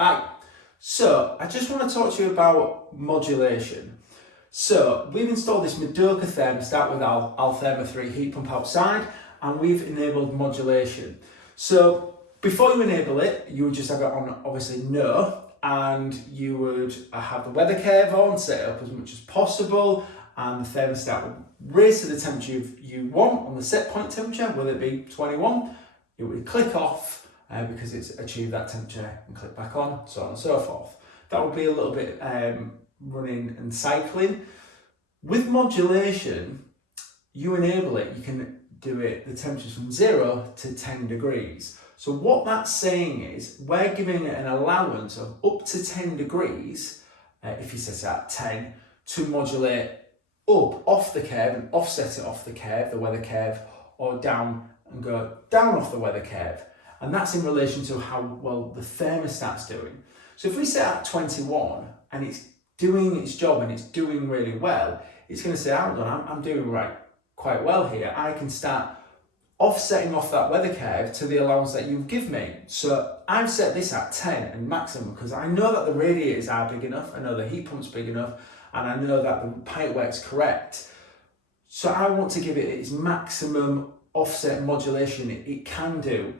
Hi, so I just want to talk to you about modulation. So we've installed this Madoka thermostat with our Thermo 3 heat pump outside, and we've enabled modulation. So before you enable it, you would just have it on obviously no, and you would have the weather curve on, set it up as much as possible, and the thermostat would raise to the temperature you want on the set point temperature, whether it be 21, it would click off because it's achieved that temperature and click back on, so on and so forth. That would be a little bit running and cycling. With modulation, you enable it, you can do it, the temperatures from 0 to 10 degrees. So what that's saying is we're giving it an allowance of up to 10 degrees, if you set it at 10, to modulate up off the curve and offset it off the curve, the weather curve, or down and go down off the weather curve. And that's in relation to how well the thermostat's doing. So if we set at 21 and it's doing its job and it's doing really well, it's going to say, hold on, I'm doing quite well here. I can start offsetting off that weather curve to the allowance that you've given me. So I've set this at 10 and maximum because I know that the radiators are big enough, I know the heat pump's big enough, and I know that the pipe work's correct. So I want to give it its maximum offset modulation it can do.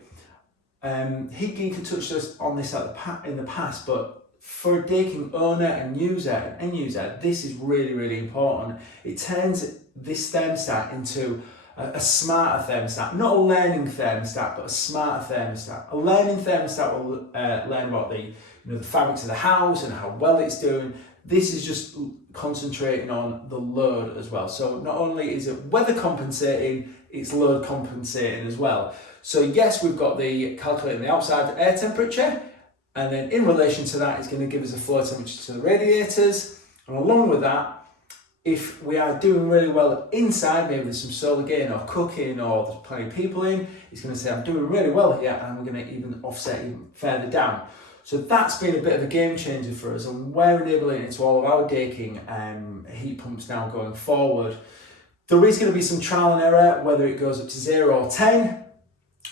Heat had touched us on this in the past, but for a Daikin owner and user and end user, this is really, really important. It turns this thermostat into a smarter thermostat, not a learning thermostat, but a smarter thermostat. A learning thermostat will learn about the fabrics of the house and how well it's doing. This is just concentrating on the load as well. So not only is it weather compensating, it's load compensating as well. So yes, we've got the calculating the outside air temperature, and then in relation to that, it's going to give us a flow temperature to the radiators. And along with that, if we are doing really well inside, maybe there's some solar gain or cooking or there's plenty of people in, it's going to say I'm doing really well here, and we're going to even offset even further down. So that's been a bit of a game changer for us, and we're enabling it to all of our Daikin heat pumps now going forward. There is going to be some trial and error, whether it goes up to 0 or 10.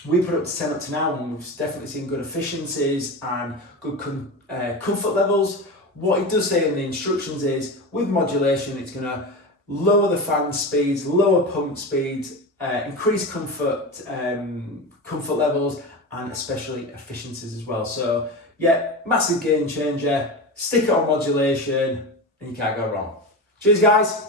We put up to 10 up to now, and we've definitely seen good efficiencies and good comfort levels. What it does say in the instructions is, with modulation, it's going to lower the fan speeds, lower pump speeds, increase comfort levels, and especially efficiencies as well. So yeah, massive game changer. Stick it on modulation and you can't go wrong. Cheers guys.